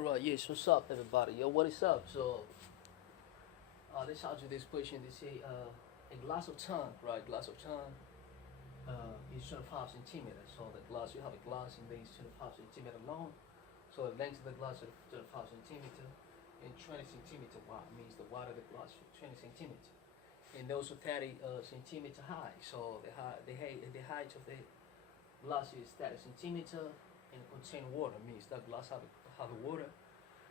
Alright, yes, what's up, everybody? Yo, what is up? So, let's answer this question. They say, a glass of tongue, right? Glass of tongue is 25 centimeters. So, the glass, you have a glass and then it's 25 centimeter long. So, the length of the glass is 25 centimeter and 20 centimeter wide, means the wide of the glass is 20 centimeter. And also 30 centimeter high. So, the height of the glass is 30 centimeter and contain water, means that glass have water,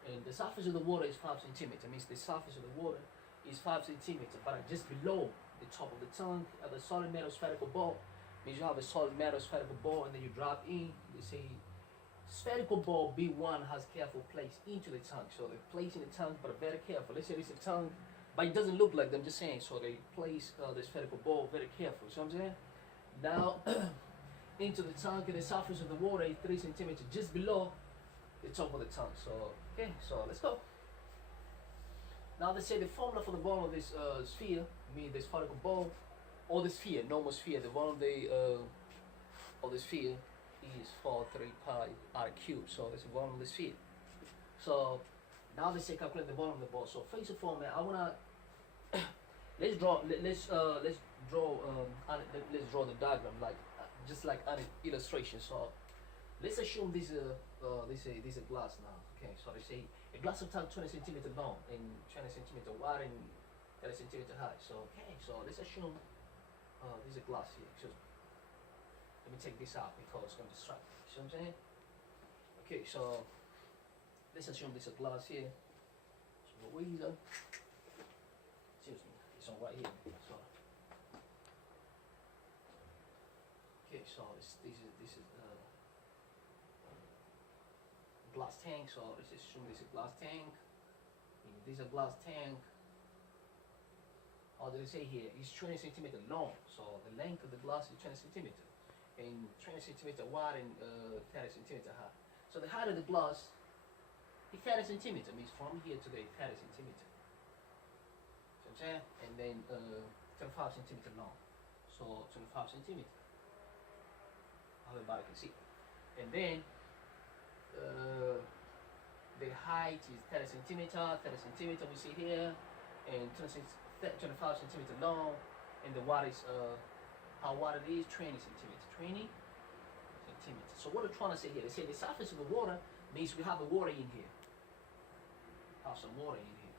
and the surface of the water is 5 centimeter, means the surface of the water is 5 centimeter, but just below the top of the tank, at the solid metal spherical ball, means you have a solid metal spherical ball, and then you drop in. They say spherical ball B1 has careful place into the tank, so they place in the tank, but very careful. Let's say it's a tank, but it doesn't look like them. Just saying, so they place the spherical ball very careful. See what I'm saying? Now. Into the tank, and the surface of the water is 3 centimeters just below the top of the tank. So okay, so let's go. Now they say the formula for the volume of this sphere, mean the spherical ball, or the sphere, normal sphere, the volume of the sphere is 4.3 pi r cubed. So that's the volume of the sphere. So now they say calculate the volume of the ball. So first of all, man, I wanna let's draw the diagram, like just like an illustration. So let's assume this is a glass now. Okay, so they say a glass of tank 20 centimeter long and 20 centimeter wide and 30 centimeter high. So okay, so let's assume this is a glass here. So let me take this out because it's going to distract me. See what I'm saying? Okay, so let's assume this is a glass here. So what we do? Excuse me, it's on right here. So okay, so this is glass tank. So let's assume this is a glass tank. And this is a glass tank. How did they say here? It's 20 centimeter long. So the length of the glass is 20 centimeter, and 20 centimeter wide and 30 centimeter high. So the height of the glass is 30 centimeter. Means from here to there 30 centimeter. See what I'm saying? And then 25 centimeter long. So 25 centimeter. Everybody can see. And then the height is 30 centimeter we see here, and 25 centimeter long, and the wide is how wide it is, 20 centimeter. 20 centimeters. So what they're trying to say here, they say the surface of the water means we have the water in here. Have some water in here.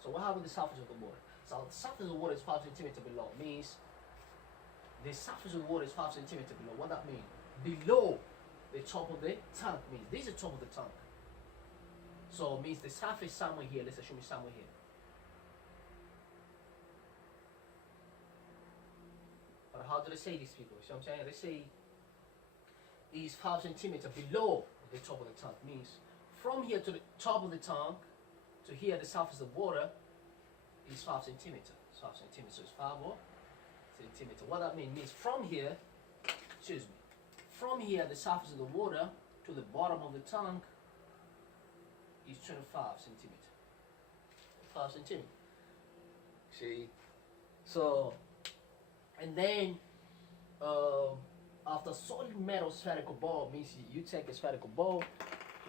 So what happens with the surface of the water? So the surface of the water is 5 centimeter below, means the surface of the water is 5 centimeters below. What that means? Below the top of the tank means this is the top of the tank. So it means the surface somewhere here. Let's assume it's somewhere here. But how do they say these people? See what I'm saying? They say is 5 centimeters below the top of the tank. Means from here to the top of the tank to here, the surface of water is 5 centimeters. 5 centimeters. So it's 5 what? Centimeter. What that means from here, excuse me, from here the surface of the water to the bottom of the tank is 25 centimeter. 5 centimeter. See, so and then after solid metal spherical ball means you take a spherical ball,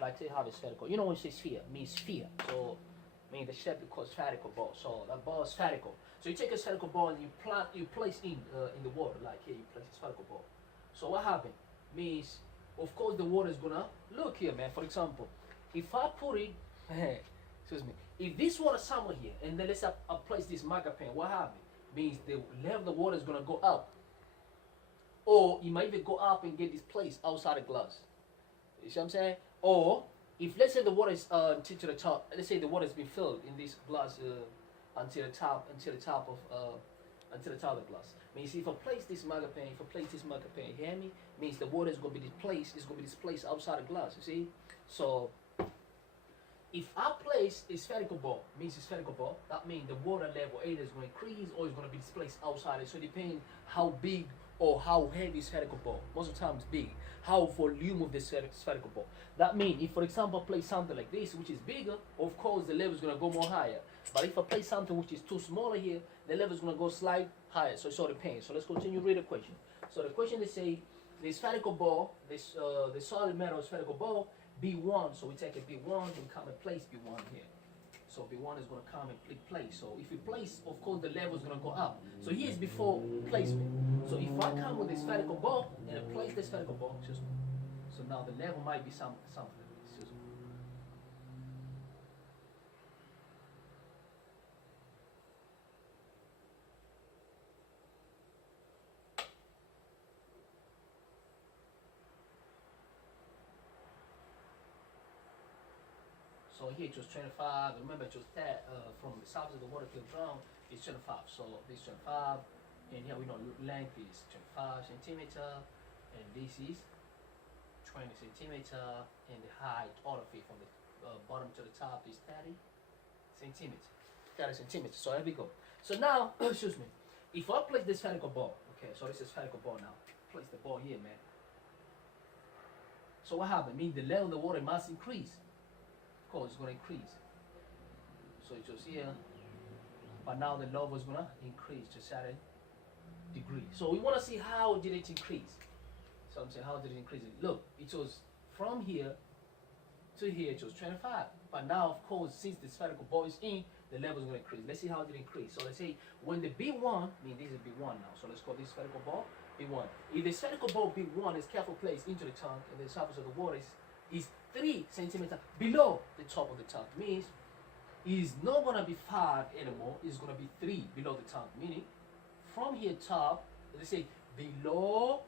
like say have a spherical. You know when you say sphere, means sphere. So mean the shape is called spherical ball. So that ball is spherical. So you take a spherical ball and you place in the water, like here you place a spherical ball. So what happened? Means of course the water is gonna look here, man. For example, if I put it, excuse me, if this water somewhere here, and then let's I place this marker pen, what happened? Means the level of the water is gonna go up, or you might even go up and get displaced outside the glass. You see what I'm saying? Or if let's say the water is until to the top, let's say the water has been filled in this glass until the top of the glass. Means if I place this marker pen, you hear me? Means the water is gonna be displaced outside the glass. You see? So if I place a spherical ball, that means the water level either is gonna increase or it's gonna be displaced outside it. So it depends how big or how heavy spherical ball. Most of the time it's big. How volume of the spherical ball. That means if for example I place something like this which is bigger, of course the level is gonna go more higher. But if I place something which is too smaller here, the level is gonna go slight higher. So it sort of depends. So let's continue read the question. So the question they say the spherical ball, the solid metal spherical ball B1. So we take a B1, we come and place B1 here. So B1 is going to come and place. So if we place, of course, the level is going to go up. So here is before placement. So if I come with a spherical ball and I place the spherical ball, excuse me. So now the level might be something. Excuse me. So here it was 25. Remember, it was that from the surface of the water to the ground is 25. So this 25, and here we know length is 25 centimeter, and this is 20 centimeter, and the height, all of it from the bottom to the top is 30 centimeter. 30 centimeters. So here we go. So now, excuse me, if I place this spherical ball, okay, so this is spherical ball now. Place the ball here, man. So what happened? Means the level of the water must increase. Of course, it's going to increase. So it was here, but now the level is going to increase to a certain degree. So we want to see how did it increase. So I'm saying, how did it increase? Look, it was from here to here, it was 25. But now, of course, since the spherical ball is in, the level is going to increase. Let's see how it increase. So let's say when the B1, I mean this is B1 now. So let's call this spherical ball B1. If the spherical ball B1 is carefully placed into the tank and the surface of the water is 3 centimeters below the top of the tank, means it's not going to be 5 anymore, it's going to be 3 below the tank, meaning from here top, let's say below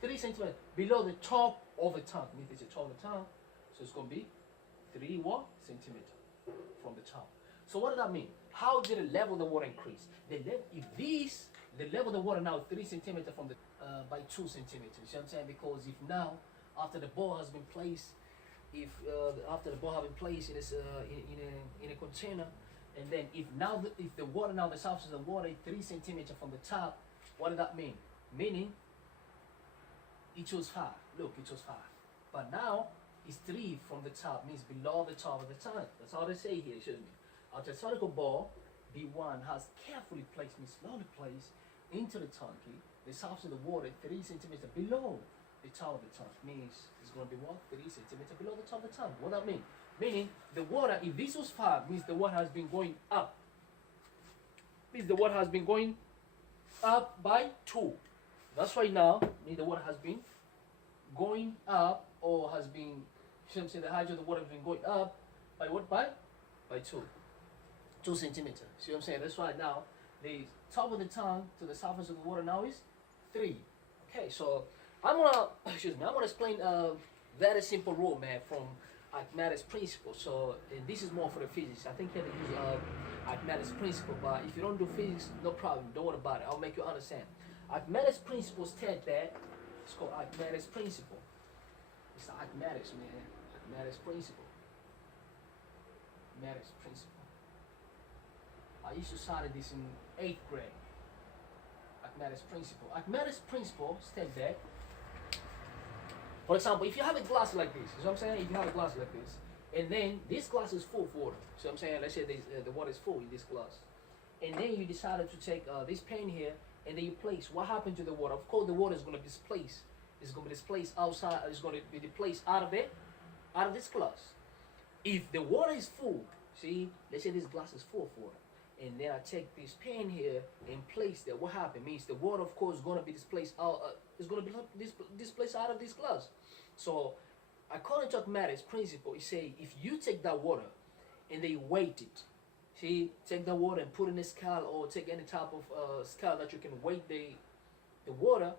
3 centimeters below the top of the tank, means it's the top of the tank, so it's going to be 3 what? Centimeters from the top. So what does that mean? How did the level of the water increase? The level of the water now is 3 centimeters from the by 2 centimeters. You see what I'm saying? Because if now after the ball has been placed, after the ball has been placed in a container, and then if the water now the surface of the water is 3 centimeters from the top, what does that mean? Meaning it was 5. Look, it was 5. But now it's 3 from the top, means below the top of the tank. That's how they say here, excuse me. After a spherical ball, B1 has carefully placed, means slowly placed into the tank. The surface of the water 3 centimeters below the top of the tank, means it's going to be what? 3 centimeters below the top of the tank. What that mean? Meaning the water, if this was 5, means the water has been going up. Means the water has been going up by 2. That's right now, means the water has been going up, or has been, you know, the height of the water has been going up by what? By 2 centimeters. See what I'm saying? That's right now. The top of the tank to the surface of the water now is 3. Okay, so I'm gonna explain a very simple rule, man, from Archimedes principle. So this is more for the physics. I think you have to use Archimedes principle, but if you don't do physics, no problem. Don't worry about it. I'll make you understand. Archimedes principle states that it's called Archimedes principle. It's Archimedes, man. Archimedes principle. Archimedes principle. I used to study this in 8th grade. Archimedes principle. Archimedes principle states that, for example, if you have a glass like this, you know what I'm saying? If you have a glass like this, and then this glass is full of water, so I'm saying, let's say the water is full in this glass, and then you decided to take this pen here, and then you place, what happened to the water? Of course, the water is going to displace. It's going to be displaced outside. It's going to be displaced out of this glass. If the water is full, see, let's say this glass is full of water, and then I take this pen here and place there. What happened? Means the water, of course, is going to be displaced out. Is going to be displaced out of this glass. So, according to Archimedes principle, it say if you take that water and then you weight it, see, take that water and put in a scale, or take any type of scale that you can weight the water,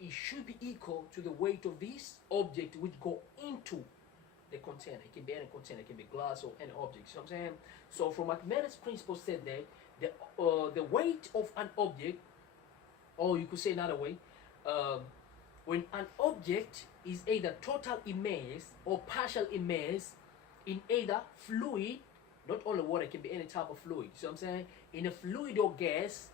it should be equal to the weight of this object which go into the container. It can be any container, it can be glass or any object. You know what I'm saying? So from Archimedes principle said that the weight of an object, or you could say another way, when an object is either total immersed or partial immersed in either fluid, not only water, it can be any type of fluid. So I'm saying in a fluid or gas,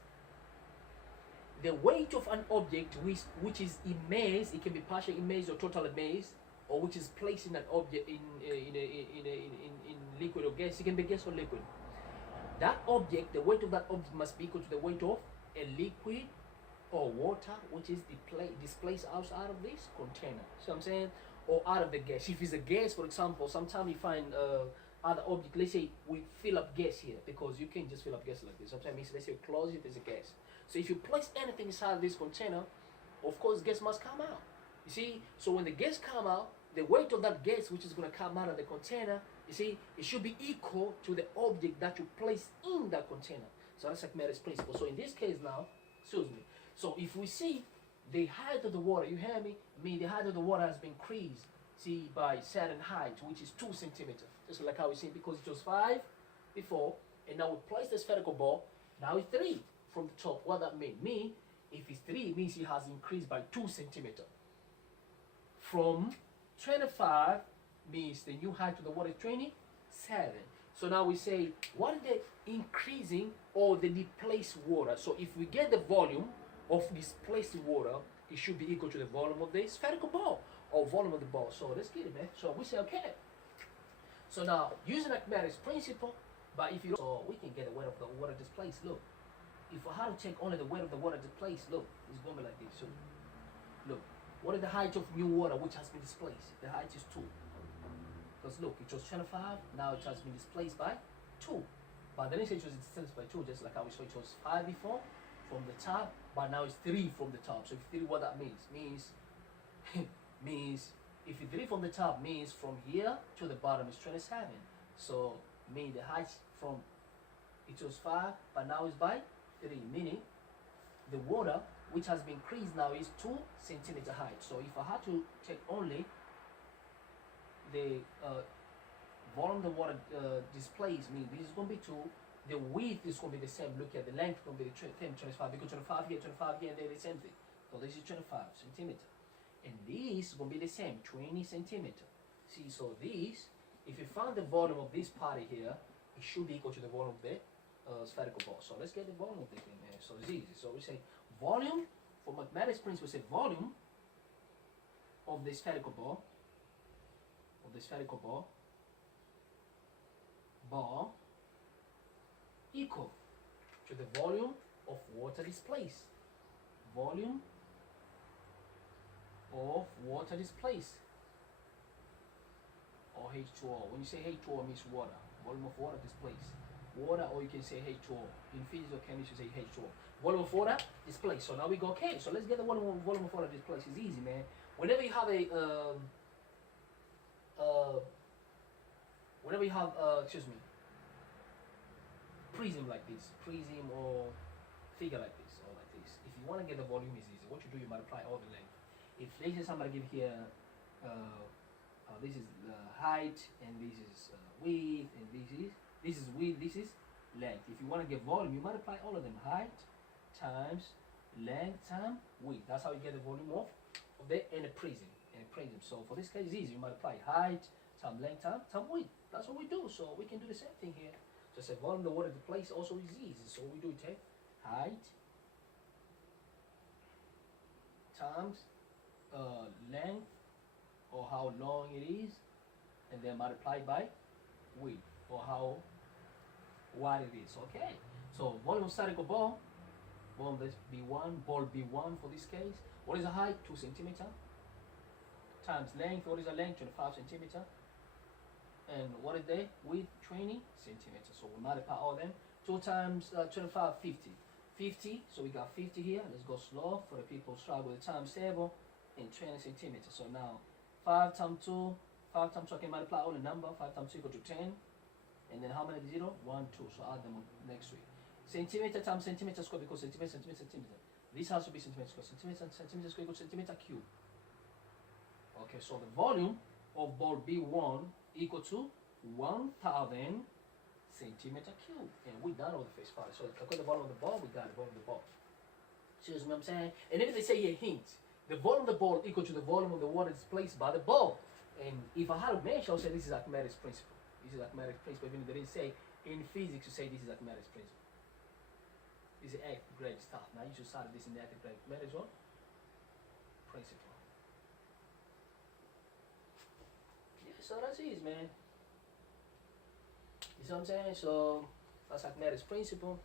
the weight of an object which is immersed, it can be partial immersed or total immersed, or which is placed in an object in liquid or gas. It can be gas or liquid. That object, the weight of that object must be equal to the weight of a liquid or water which is displaced outside of this container. So I'm saying, or out of the gas. If it's a gas, for example, sometimes you find other object. Let's say we fill up gas here, because you can't just fill up gas like this. Sometimes let's say close it, there's a gas. So if you place anything inside this container, of course gas must come out. You see, so when the gas come out, the weight of that gas which is going to come out of the container, you see, it should be equal to the object that you place in that container. So that's Archimedes principle. So in this case now, excuse me. So if we see the height of the water, you hear me? I mean, the height of the water has been increased, see, by certain height, which is 2 centimeters. Just like how we see, because it was 5 before, and now we place the spherical ball. Now it's 3 from the top. What that mean? If it's 3, it means it has increased by 2 centimeters. From 25 means the new height of the water is 27. So now we say, what is the increasing or the displaced water? So if we get the volume of displaced water, it should be equal to the volume of the spherical ball, or volume of the ball. So let's get it, man. So we say, okay. So now, using Archimedes principle, but if you don't, so we can get the weight of the water displaced. Look, if I had to take only the weight of the water displaced, look, it's going to be like this. So, look, what is the height of new water which has been displaced? The height is 2. Because look, it was 25, now it has been displaced by 2. But then it was displaced by 2, just like how we saw it was 5 before from the top, but now it's 3 from the top. So if 3, what that means? Means if it's 3 from the top, means from here to the bottom is 27. So mean the height from it was 5, but now it's by 3, meaning the water which has been increased now is 2 centimeter height. So if I had to take only the volume the water displays, mean this is going to be 2, the width is going to be the same. Look at the length going to be the same, 25, because 25 here, 25 here, and they're the same thing. So this is 25 centimeter, and this is going to be the same, 20 centimeter. See, so this, if you found the volume of this party here, it should be equal to the volume of the spherical ball. So let's get the volume of the thing, man. So it's easy. So we say volume, for mathematics principle, we say volume of the spherical ball, equal to the volume of water displaced. Volume of water displaced, or H2O. When you say H2O, it means water. Volume of water displaced. Water, or you can say H2O. In physics or chemistry, you say H2O. Volume of water displaced. So now we go, okay, so let's get the volume of water displaced. It's easy, man. Whenever you have a prism like this, prism or figure like this, or like this. If you want to get the volume, is easy. What you do, you multiply all the length. If let's say somebody give here, this is height, and this is width, and this is width, this is length. If you want to get volume, you multiply all of them. Height times length times width. That's how you get the volume of the and a prism. So for this case, it's easy. You multiply height times length times width. That's what we do. So we can do the same thing here. Just a volume, the water, the place also is easy. So we do take height times length, or how long it is, and then multiply by width, or how wide it is. Okay. So volume spherical ball, volume B1, ball B1 for this case. What is the height? 2 centimeter. Times length. What is the length? 25 centimeter. And what is the width? 20 centimeters. So we multiply all of them. 2 times 25, 50. 50, so we got 50 here. Let's go slow for the people struggle with the times table. And 20 centimeters. So now 5 times 2, 5 times 2, I can multiply all the number. 5 times 2 equal to 10. And then how many 0? 1, 2. So add them next week. Centimeter times centimeter square, because centimeter. This has to be centimeter square. Centimeter square equals centimeter cube. Okay, so the volume of ball B1 equal to 1,000 centimeter cube. And we done all the first part. So calculate the volume of the ball, we got the volume of the ball. See what I'm saying? And if they say here hint, the volume of the ball equal to the volume of the water displaced by the ball. And if I had a measure, I would say this is Archimedes principle. This is Archimedes principle, even if they didn't say in physics, you say this is Archimedes principle. This is 8th grade stuff. Now you should start this in the 8th grade. Archimedes what? Principle. So that's easy, man. You see what I'm saying? So that's Archimedes principle.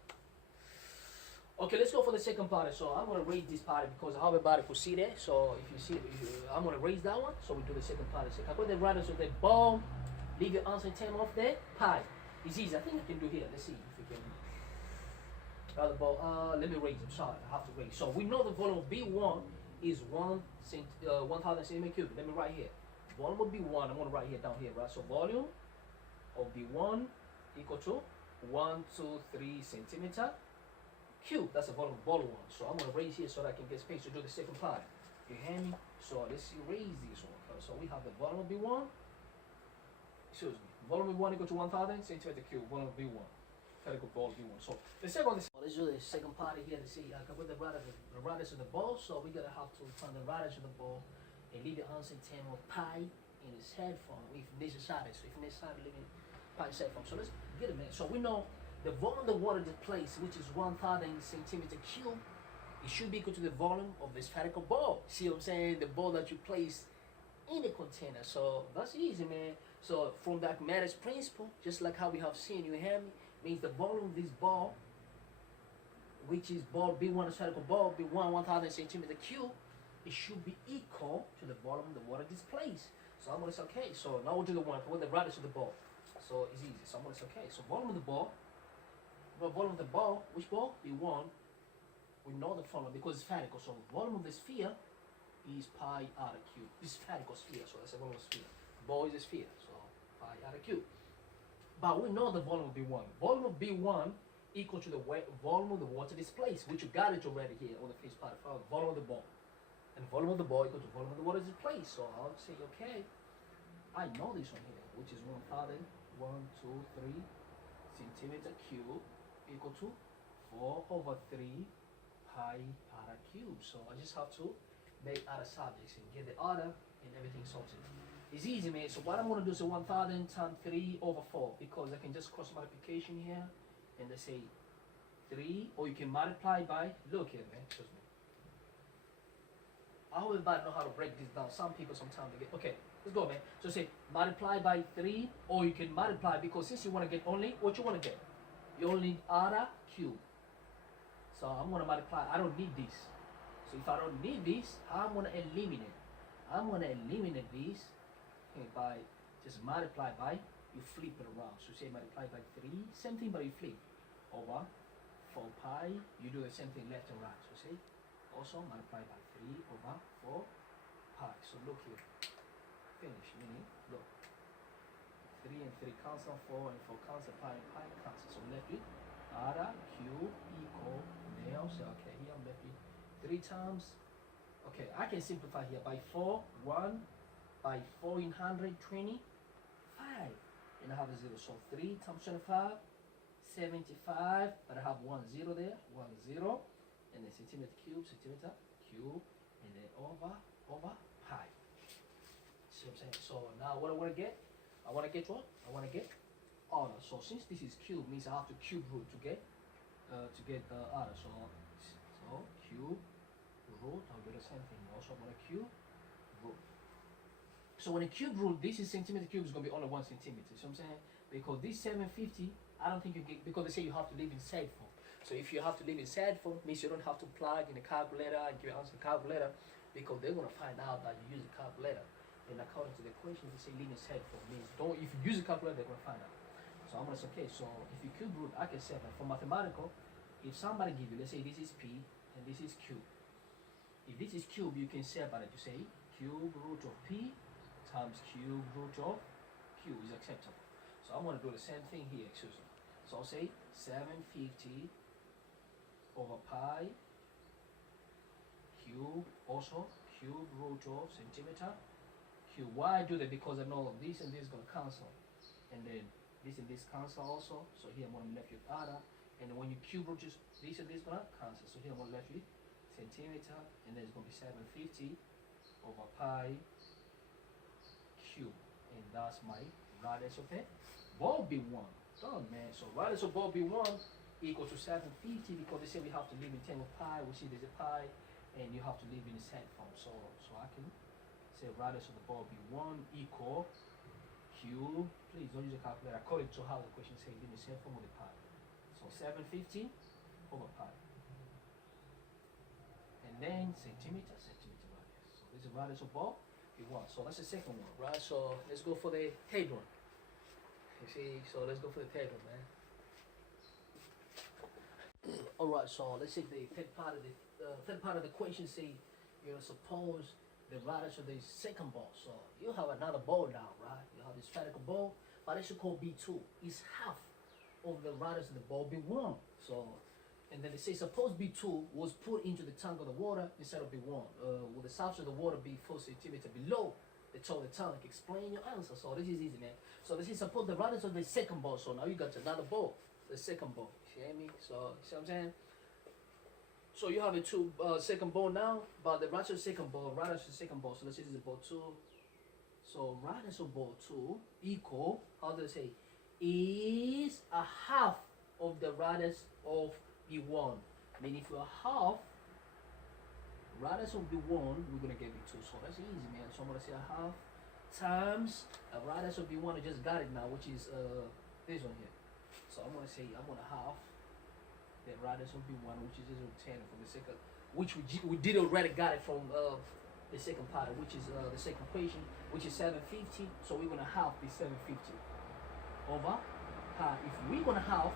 Okay, let's go for the second part. So I'm gonna raise this part because how everybody could see that. So if you see, I'm gonna raise that one. So we do the second part. So I put the radius of the ball. Leave your answer term of the pi. It's easy. I think I can do here. Let's see if we can. The ball. Let me raise it. Sorry, I have to raise. So we know the volume of B1 is 1,000 centimeter cubed. Let me write here. Volume of B1. I'm gonna write here down here, right? So volume of B1 equal to 1, 2, 3 centimeter cube. That's the volume of ball one. So I'm gonna raise here so that I can get space to do the second part. You hear me? So let's raise this one. So we have the volume of B1. Excuse me. Volume of B1 equal to 1,000 centimeter cube. Volume of B1. Spherical ball B1. So the second. Let's do the second part here to see. I can put the radius of the ball. So we're gonna have to find the radius of the ball and leave the answer in terms of pi in its head form if necessary. So if necessary, leaving pi in its head form. So let's get a minute. So we know the volume of the water displaced, which is 1,000 centimeter cube, it should be equal to the volume of the spherical ball. See what I'm saying? The ball that you place in the container. So that's easy, man. So from the Archimedes principle, just like how we have seen, you hear me, means the volume of this ball, which is ball B1, the spherical ball, B1, 1,000 centimeter cube, it should be equal to the volume of the water displaced. So I'm gonna say, okay, so now we'll do the one with the radius of the ball. So it's easy. So I'm gonna say, okay, so volume of the ball, volume of the ball, which ball? B1. We know the formula because it's spherical. So volume of the sphere is pi r cube. It's spherical sphere, so that's the volume of the sphere. Ball is a sphere, so pi r cube. But we know the volume of B1. Volume of B1 equal to the volume of the water displaced, which you got it already here on the first part. Volume of the ball. And volume of the ball equal to volume of the water displaced. So I'll say, okay, I know this one here, which is 1,000, 1, 2, 3 centimeter cube equal to 4/3 pi r cube. So I just have to make other subjects and get the order and everything sorted. It's easy, man. So what I'm going to do is 1,000 times 3/4 because I can just cross multiplication here and they say 3, or you can multiply by, look here, man. Trust me. I hope everybody know how to break this down. Some people sometimes they get, okay, let's go, man. So say multiply by 3, or you can multiply because since you want to get only what you want to get, you only need r cube. So I'm going to multiply. I don't need this. So if I don't need this, I'm going to eliminate. I'm going to eliminate this by just multiply by, you flip it around. So say multiply by 3, same thing but you flip over 4 pi. You do the same thing left and right. So say also multiply by 3 over 4 pi. So look here. Finish. Meaning, look. 3 and 3 cancel, 4 and 4 cancel, pi and pi cancel. So left with r cube equal now. So okay, here I'm left with 3 times. Okay, I can simplify here by 4, 1 by 4 in 100, 25. And I have a 0. So 3 times 25, 75. But I have 1 0 there, 1 0. And then centimeter cube, and then over pi. See what I'm saying? So now what I want to get? I want to get what? I want to get order. So since this is cube, means I have to cube root to get order. So cube root. I'll do the same thing. Also, I'm going to cube root. So when a cube root, this is centimeter cube is going to be only 1 centimeter. See what I'm saying? Because this 750, I don't think you get, because they say you have to live in sad form. So if you have to live in sad form, means you don't have to plug in a calculator and give answer the calculator, because they're going to find out that you use a calculator. And according to the question, they say live in sad form means don't. If you use a calculator, they're going to find out. So I'm going to say, okay. So if you cube root, I can say that for mathematical, if somebody give you, let's say this is p and this is q. If this is cube, you can separate. You say cube root of p times cube root of q is acceptable. So I'm going to do the same thing here. Excuse me. So I'll say 750 over pi cube, also cube root of centimeter cube. Why I do that? Because I know this and this is going to cancel, and then this and this cancel also. So here I'm going to left with other, and then when you cube root, just this and this going to cancel. So here I'm going to left with centimeter, and then it's going to be 750 over pi cube, and that's my radius of it. Ball B1 done, man. So radius of ball B1 equal to 750 because they say we have to live in terms of pi. We see there's a pi, and you have to live in a set form. So I can say radius of the ball B1 equal Q. Please don't use a calculator. According to how the question says, live in a set form with a pi. So 750 over pi. then centimeter radius. So this is radius of ball B1. So that's the second one, right? So let's go for the third one. You see, so let's go for the third one, man. All right, so let's see the third part of the equation. Say, suppose the radius of the second ball. So you have another ball now, right? You have this spherical ball, but it's called B2. It's half of the radius of the ball B1. So, and then they say suppose B2 was put into the tank of the water instead of B1. Will the surface of the water be 4 centimeters below the top of the tank? Explain your answer. So this is easy, man. So this is suppose the radius of the second ball. So now you got another ball, the second ball. You hear me? So you see what I'm saying? So you have a second ball now, but the radius of the second ball, radius of the second ball. So let's say this is ball 2. So radius of ball 2 equal, how do I say, is a half of the radius of B1. I mean, if you're half radius of B1, we're gonna get B2. So that's easy, man. So I'm gonna say a half times a radius of B1. I just got it now, which is this one here. So I'm gonna say I'm gonna half the radius of B1, which is 10 from the second, which we did already got it from the second part, which is the second equation, which is 750. So we're gonna half the 750 over pi. If we're gonna half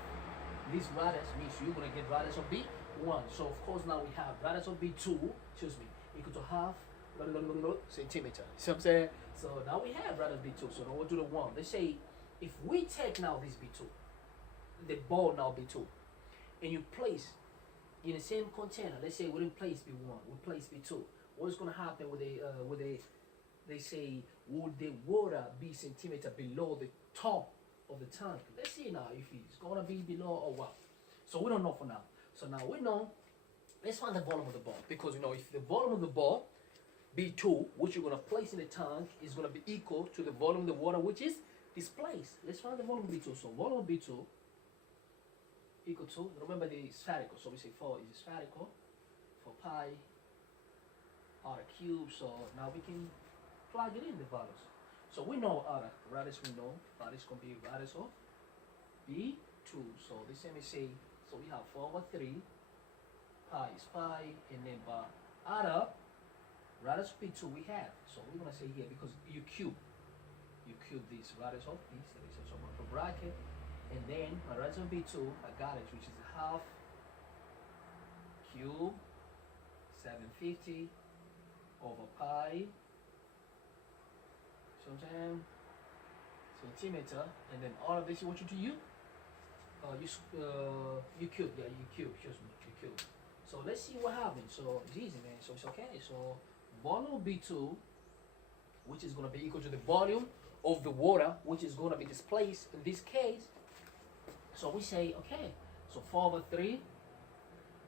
this radius, means you're gonna get radius of B1. So of course now we have radius of B2, equal to half centimeter. See what I'm saying? So now we have radius B2. So now we'll do the 1. Let's say if we take now this B2, the ball now B2, and you place in the same container, let's say we didn't place B1, we place B2. What's gonna happen with they say, would the water be centimeter below the top of the tank? Let's see now if it's gonna be below or what. So we don't know for now. So now we know, let's find the volume of the ball, because if the volume of the ball B2, which you're gonna place in the tank, is gonna be equal to the volume of the water which is displaced. Let's find the volume of B2. So volume of B2 equal to, remember the spherical, so we say 4 is spherical, 4 pi r cubed. So now we can plug it in the values. So we know r radius, we know radius can be radius of B2. So this let me say, so we have 4 over 3, pi is pi, and then by r radius of B2 we have. So we're gonna say here, because you cube this radius of this, so I'm gonna put bracket. And then my radius of B2, I got it, which is half cube 750 over pi, centimeter, and then all of this you want you to you cube, yeah, you cube, you cube. So let's see what happens. So it's easy, man. So it's okay. So volume of B2, which is gonna be equal to the volume of the water, which is gonna be displaced in this case. So we say, okay, so 4 over 3,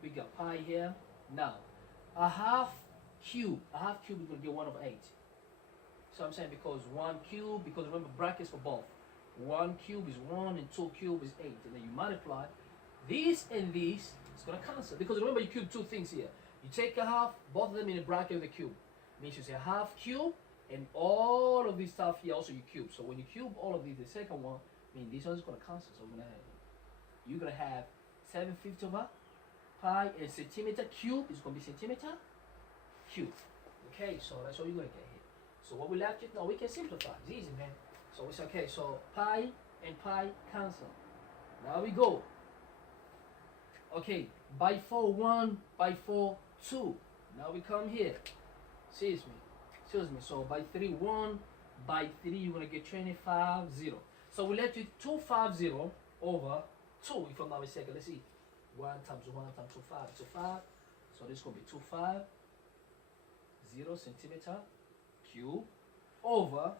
we got pi here. Now, a half cube is going to get 1 over 8. So I'm saying because 1 cube, because remember brackets for both. 1 cube is 1 and 2 cube is 8. And then you multiply this and this, it's going to cancel. Because remember you cube 2 things here. You take a half, both of them in the bracket of the cube. Means you say half cube, and all of this stuff here also you cube. So when you cube all of these, the second one, I mean this one's going to cancel. So you're going to have 750 over pi, and centimeter cube is going to be centimeter cube. Okay, so that's all you're going to get here. So what we left, now we can simplify. It's easy, man. So we say, okay, so pi and pi cancel. Now we go. Okay, by 4, 1, by 4, 2. Now we come here. Excuse me. So by 3, 1, by 3, you're going to get 25, 0. So we left with 250 over 2, if I'm not mistaken. Let's see. 1 times 1 times 2, 5. So 5. So this is going to be 25, 0 centimeter cube over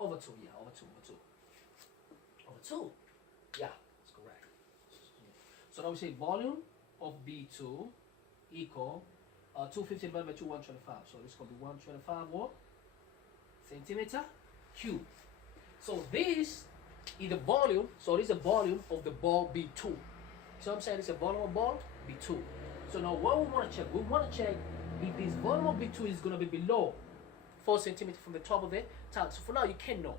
2. Yeah, over 2. Over 2. Yeah, that's correct. So now we say volume of B2 equal 250 divided by 2, 125. So this is going to be 125 what? Centimeter cube. So this is the volume. So this is the volume of the ball B2. So I'm saying it's a volume of ball B2. So now what we want to check? We want to check if this volume of B2 is going to be below 4 centimeters from the top of the tank. So for now you can know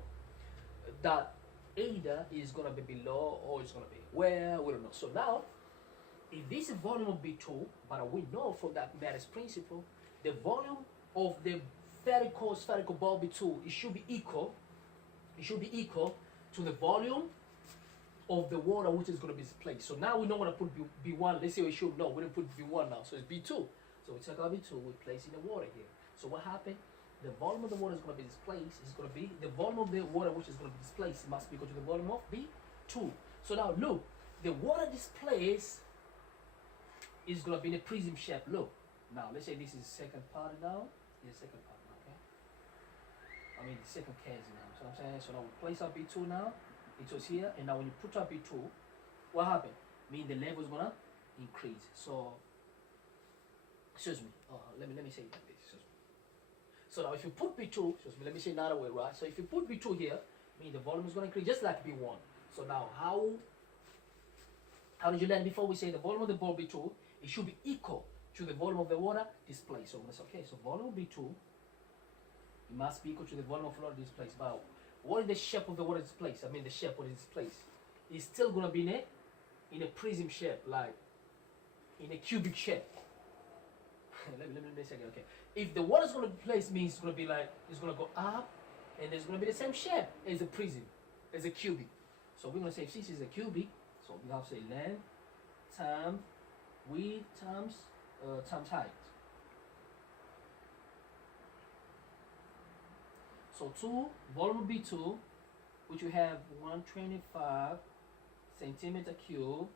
that either is going to be below or it's going to be where, we don't know. So now if this is volume of B2, but we know from that Archimedes principle, the volume of the spherical ball B2, it should be equal. It should be equal to the volume of the water which is going to be displaced. So now we know what to put B1. Let's say we should know. We didn't put B1 now, so it's B2. So we take out B2, we place in the water here. So what happened? The volume of the water is going to be displaced. It's going to be the volume of the water which is going to be displaced. It must be equal to the volume of B2. So now look, the water displaced is going to be in a prism shape. Look, now let's say this is the second part now. The second part, okay? I mean the second case now. So I'm saying, so now we place our B2 now. It was here, and now when you put our B2, what happened? Mean the level is gonna increase. So, excuse me. Let me say it like this. Excuse me. So now if you put B2, excuse me. Let me say another way, right? So if you put B2 here, mean the volume is gonna increase just like B1. So now how did you learn before? We say the volume of the ball B2, it should be equal to the volume of the water displaced. So I'm gonna say, okay, so volume of B2, it must be equal to the volume of water displaced. But what is the shape of the water displaced? I mean the shape of it displaced. It's still gonna be in a prism shape, like in a cubic shape. let me say again, okay. If the water is gonna be placed, means it's gonna be like, it's gonna go up, and it's gonna be the same shape as a prism, as a cubic. So we're gonna say if this is a cubic, so we have to say length times width times height. So 2 volume B2, which we have 125 centimeter cube,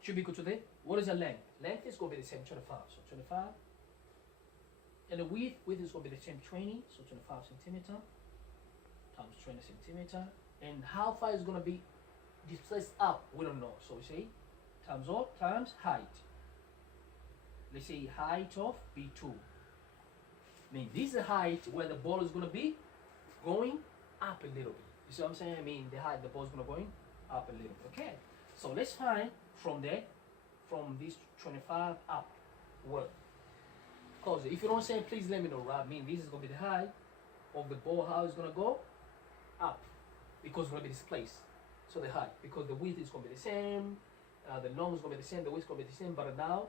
should be equal to the, what is the length? Length is going to be the same, 25. So 25. And the width is going to be the same, 20. So 25 centimeter times 20 centimeter. And how far is going to be displaced up? We don't know. So we say times what? Times height. Let's say height of B2. I mean, this is the height where the ball is going to be going up a little bit. You see what I'm saying? I mean, the height, the ball is going to going up a little bit. Okay. So let's find from this 25 up what? Because if you don't say, please let me know, right? I mean, this is going to be the height of the ball. How it's going to go up? Because it's going to be displaced. So the height, because the width is going to be the same, the long is going to be the same, the width is going to be the same. But now,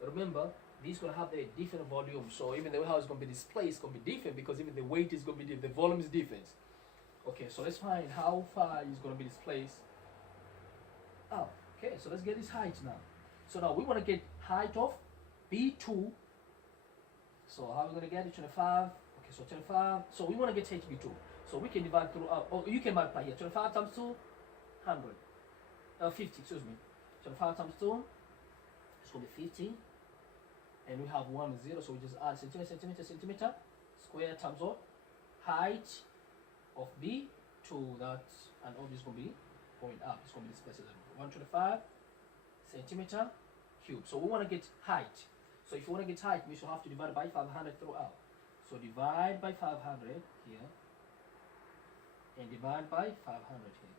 remember, this is going to have a different volume. So even the way how it's going to be displayed is going to be different, because even the weight is going to be different, the volume is different. Okay, so let's find how far is going to be displaced. Oh, okay, so let's get this height now. So now we want to get height of B2. So how are we going to get it? 25. Okay, so 25. So we want to get height B2. So we can divide through, oh, you can multiply here. 25 times 2, 100. 50, excuse me. 25 times 2, it's going to be 50. And we have 1 and 0, so we just add centimeter, square times what? Height of B2, that's, and obviously going to be going up. It's going to be displaced a little. 125 centimeter cube. So we want to get height. So if you want to get height, we should have to divide by 500 throughout. So divide by 500 here, and divide by 500 here.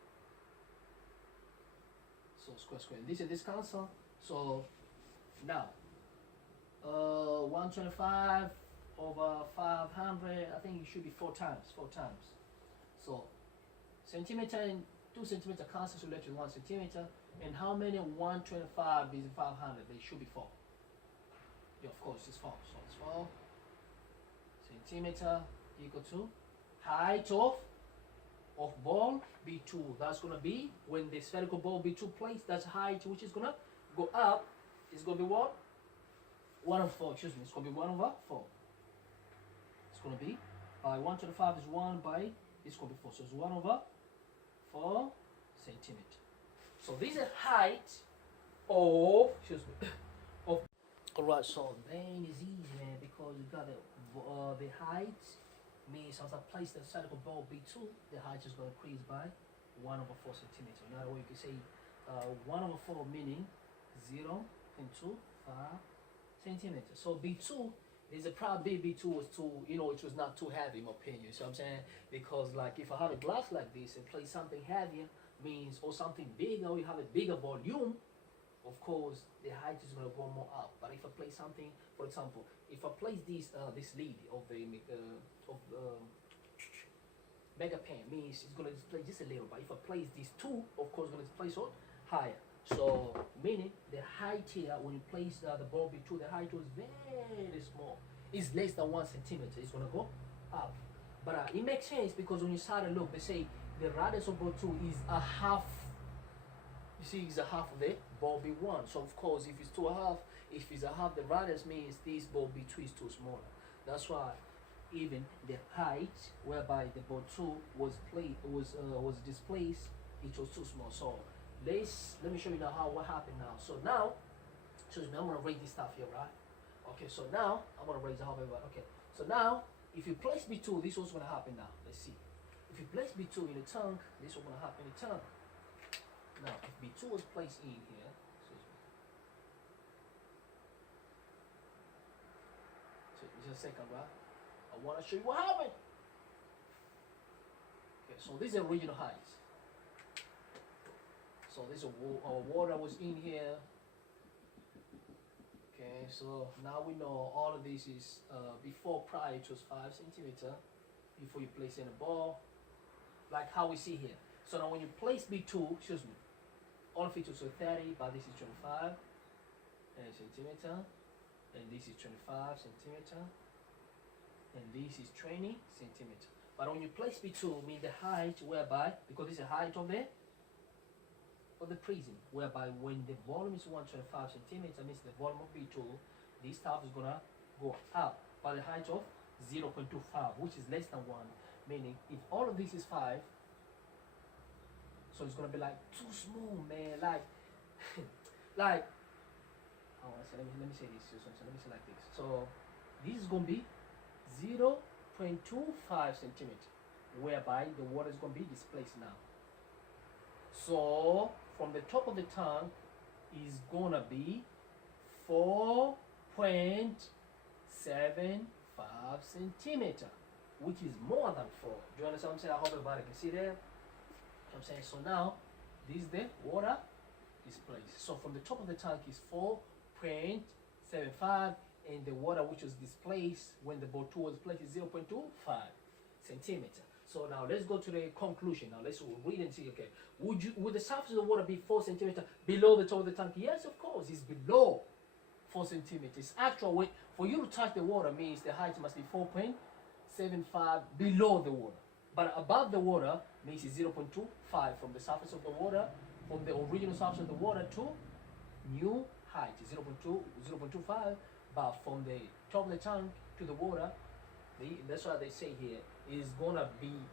So square. This and this cancel. So now 125 over 500, I think it should be 4 times. So centimeter and 2 centimeter cancel, so let you 1 centimeter. And how many 125 is 500? They should be 4. Yeah, of course it's 4. So it's 4 centimeter equal to height of ball B2. That's gonna be when the spherical ball B2 placed. That's height which is gonna go up. It's gonna be what? 1 over 4, excuse me, it's going to be 1 over 4. It's going to be, by 125 is 1 by, it's going to be 4. So it's 1 over 4 centimeter. So this is height of, excuse me, of, alright, so then it's easy, man, because you got the height, means as I place the spherical ball B2, the height is going to increase by 1 over 4 centimeter. Another way you can say 1 over 4 meaning 0 into 5 centimeters. So B2, there's a probably B2 was too, it was not too heavy in my opinion. So I'm saying, because like if I have a glass like this and place something heavier, means, or something bigger, or you have a bigger volume, of course the height is going to go more up. But if I place something, for example, if I place this lid of the mega pan, means it's going to display just a little. But if I place these two, of course, it's going to display so higher. So meaning the height here when you place the ball B2, the height was very small. It's less than 1 centimeter. It's gonna go up. But it makes sense because when you start to look, they say the radius of ball 2 is a half. You see, it's a half of the ball B1. So of course, if it's 2.5, if it's a half, the radius means this ball B2 is too smaller. That's why even the height whereby the ball 2 was displaced, it was too small. So let me show you now what happened now. So now, excuse me, I'm gonna raise this stuff here, right? Okay, so now I'm gonna raise the whole everybody. Okay, so now if you place B2, this is what's gonna happen now. Let's see. If you place B2 in the tank, this is what's gonna happen in the tank. Now, if B2 was placed in here, excuse me. So just a second, right? I wanna show you what happened. Okay, so this is the original height. So this water was in here. Okay, so now we know all of this is prior it was 5 centimeter before you place in a ball, like how we see here. So now when you place B2, excuse me, all of it was 30, but this is 25 centimeter, and this is 25 centimeter, and this is 20 centimeter. But when you place B2, mean the height whereby, because this is the height of the prism, whereby when the volume is 125 centimeter, means the volume of B2, this stuff is gonna go up by the height of 0.25, which is less than 1. Meaning, if all of this is 5, so it's gonna be like too small, man. Like, like. Oh, let me say this. So let me say like this. So this is gonna be 0.25 centimeter, whereby the water is gonna be displaced now. So from the top of the tank is gonna be 4.75 centimeter, which is more than 4. Do you understand what I'm saying? I hope everybody can see that. I'm saying, so now this is the water displaced. So from the top of the tank is 4.75, and the water which was displaced when the ball 2 was placed is 0.25 centimeter. So now let's go to the conclusion. Now let's read and see. Okay, would the surface of the water be 4 centimeter below the top of the tank? Yes, of course, it's below 4 centimeters. Actual weight for you to touch the water means the height must be 4.75 below the water. But above the water means it's 0.25 from the surface of the water, from the original surface of the water to new height is 0.25. But from the top of the tank to the water, that's why they say here is gonna be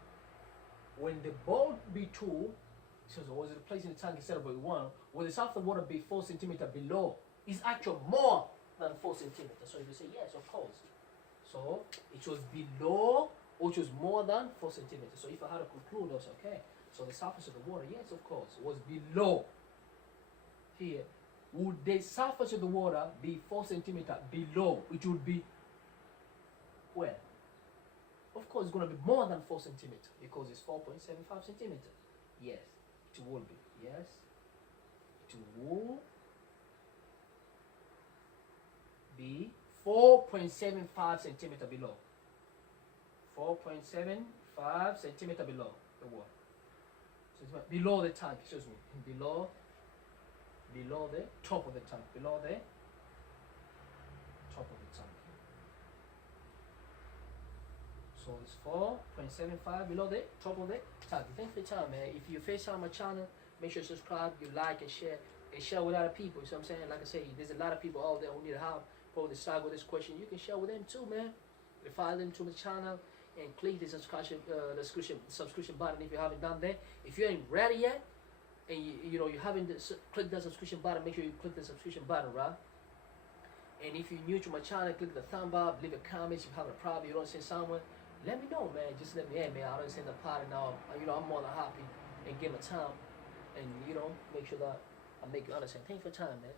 when the ball B2, so was it placed in the tank instead of B1, will the surface of the water be 4 centimeter below? Is actually more than 4 centimeters. So if you say yes, of course. So it was below, which was more than 4 centimeters. So if I had to conclude, that's okay. So the surface of the water, yes, of course, was below. Here, would the surface of the water be 4 centimeter below? It would be where? Of course, it's going to be more than 4 centimeter because it's 4.75 centimeter. Yes, it will be. Yes, it will be 4.75 centimeter below. 4.75 centimeter below the water. So it's below the tank, excuse me. Below the top of the tank. Below the top of the tank. So it's 4.75 below the top of the tank. Thanks for your time, man. If you first time my channel, make sure you subscribe, you like and share with other people. You know what I'm saying? Like I say, there's a lot of people out there who need help probably start with this question. You can share with them too, man. Refer them to the channel and click the subscription button if you haven't done that. If you ain't ready yet and you haven't clicked the subscription button, make sure you click the subscription button, right? And if you're new to my channel, click the thumb up, leave a comment. If you have a problem, you don't see someone, let me know, man. Just let me, hey, man, I don't send the party now. I'm more than happy and give my time and make sure that I make you understand. Thanks for your time, man.